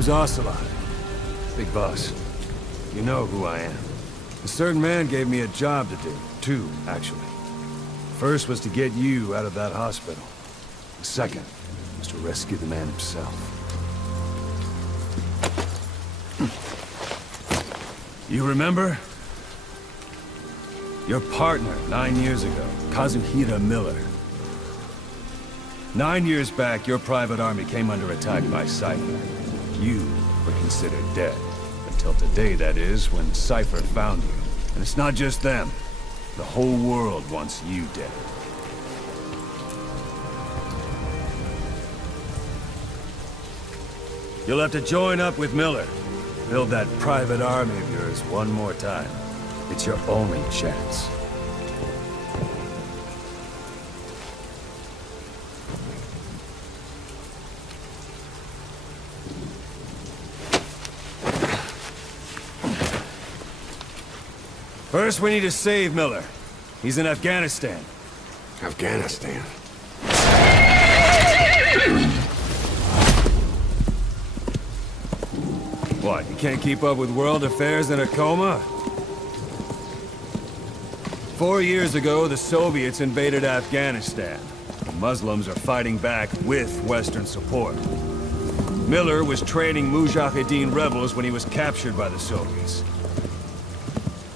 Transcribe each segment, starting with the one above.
name's Ocelot. Big boss. You know who I am. A certain man gave me a job to do. Two, actually. First was to get you out of that hospital. The second was to rescue the man himself. You remember? Your partner, 9 years ago, Kazuhira Miller. 9 years back, your private army came under attack by Cypher. You were considered dead. Until today, that is, when Cypher found you. And it's not just them. The whole world wants you dead. You'll have to join up with Miller. Build that private army of yours one more time. It's your only chance. First, we need to save Miller. He's in Afghanistan. Afghanistan? What, you can't keep up with world affairs in a coma? 4 years ago, the Soviets invaded Afghanistan. The Muslims are fighting back with Western support. Miller was training Mujahideen rebels when he was captured by the Soviets.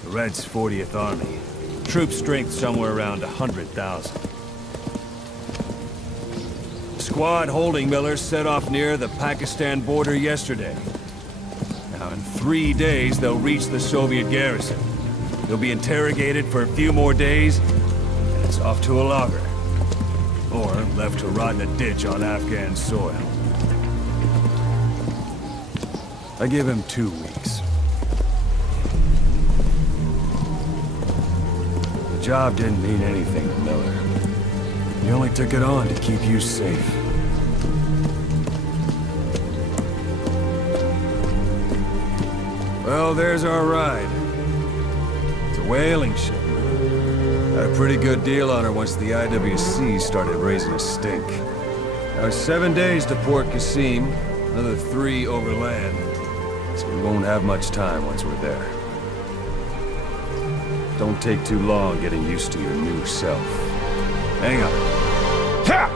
The Reds' 40th Army. Troop strength somewhere around 100,000. The squad holding Miller set off near the Pakistan border yesterday. Now, in 3 days, they'll reach the Soviet garrison. He'll be interrogated for a few more days, and it's off to a logger. Or left to rot in a ditch on Afghan soil. I give him 2 weeks. The job didn't mean anything to Miller. He only took it on to keep you safe. Well, there's our ride. It's a whaling ship. Had a pretty good deal on her once the IWC started raising a stink. Now 7 days to Port Qasim, another 3 overland. So we won't have much time once we're there. Don't take too long getting used to your new self. Hang on. Ha!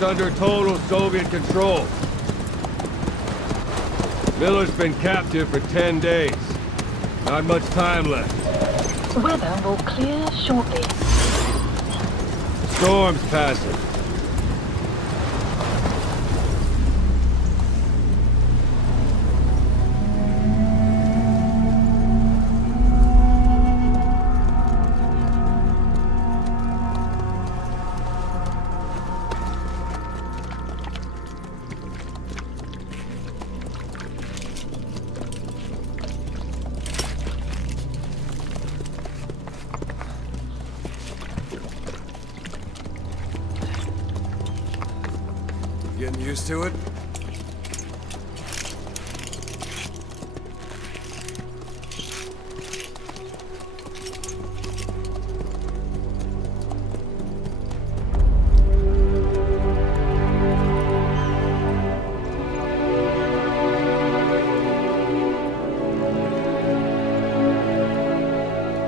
is under total Soviet control. Miller's been captive for 10 days. Not much time left. Weather will clear shortly. Storm's passing. Getting used to it?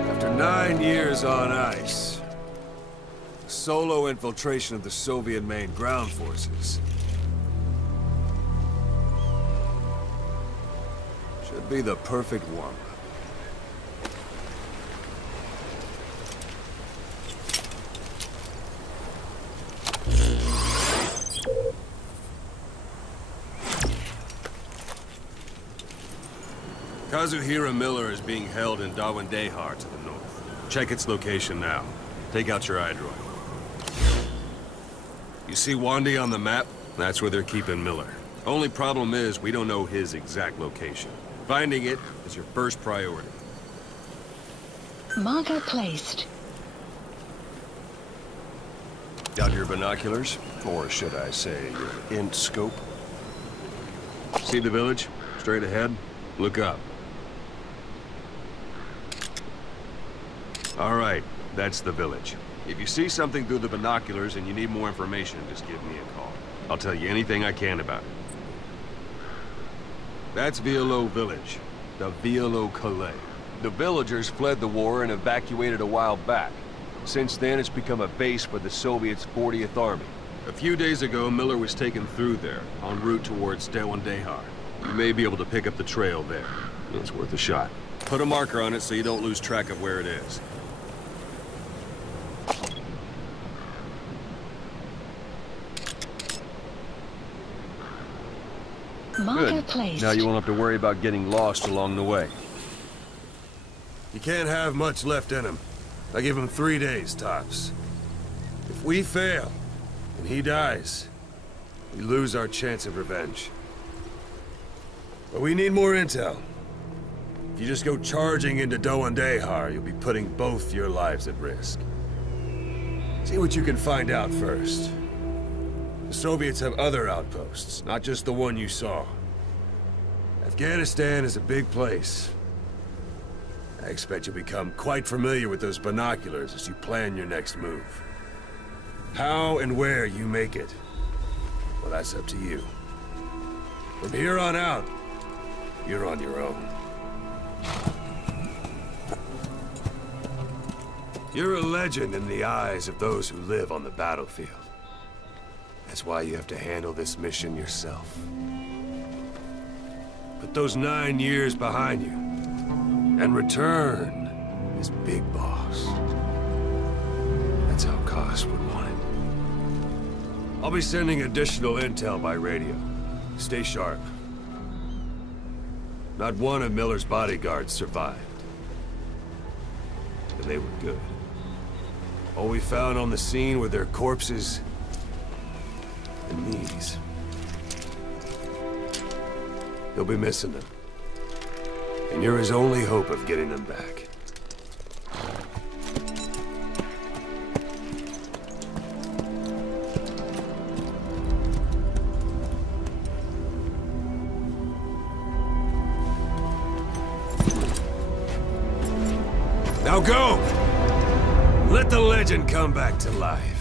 After 9 years on ice, solo infiltration of the Soviet main ground forces should be the perfect warm-up. Kazuhira Miller is being held in Dejar to the north. Check its location now. Take out your iDroid. You see Wandy on the map? That's where they're keeping Miller. Only problem is, we don't know his exact location. Finding it is your first priority. Marker placed. Got your binoculars? Or should I say, your int scope? See the village? Straight ahead? Look up. All right, that's the village. If you see something through the binoculars and you need more information, just give me a call. I'll tell you anything I can about it. That's Violo Village, the Violo Calais. The villagers fled the war and evacuated a while back. Since then, it's become a base for the Soviets' 40th Army. A few days ago, Miller was taken through there, en route towards Dejar. You may be able to pick up the trail there. It's worth a shot. Put a marker on it so you don't lose track of where it is. Marker Good. placed. Now you won't have to worry about getting lost along the way. You can't have much left in him. I give him 3 days, tops. If we fail, and he dies, we lose our chance of revenge. But we need more intel. If you just go charging into Dejar, you'll be putting both your lives at risk. See what you can find out first. The Soviets have other outposts, not just the one you saw. Afghanistan is a big place. I expect you'll become quite familiar with those binoculars as you plan your next move. How and where you make it, well, that's up to you. From here on out, you're on your own. You're a legend in the eyes of those who live on the battlefield. That's why you have to handle this mission yourself. Put those 9 years behind you, and return as Big Boss. That's how Koss would want it. I'll be sending additional intel by radio. Stay sharp. Not one of Miller's bodyguards survived. But they were good. All we found on the scene were their corpses and knees. You'll be missing them. And you're his only hope of getting them back. Now go! Let the legend come back to life.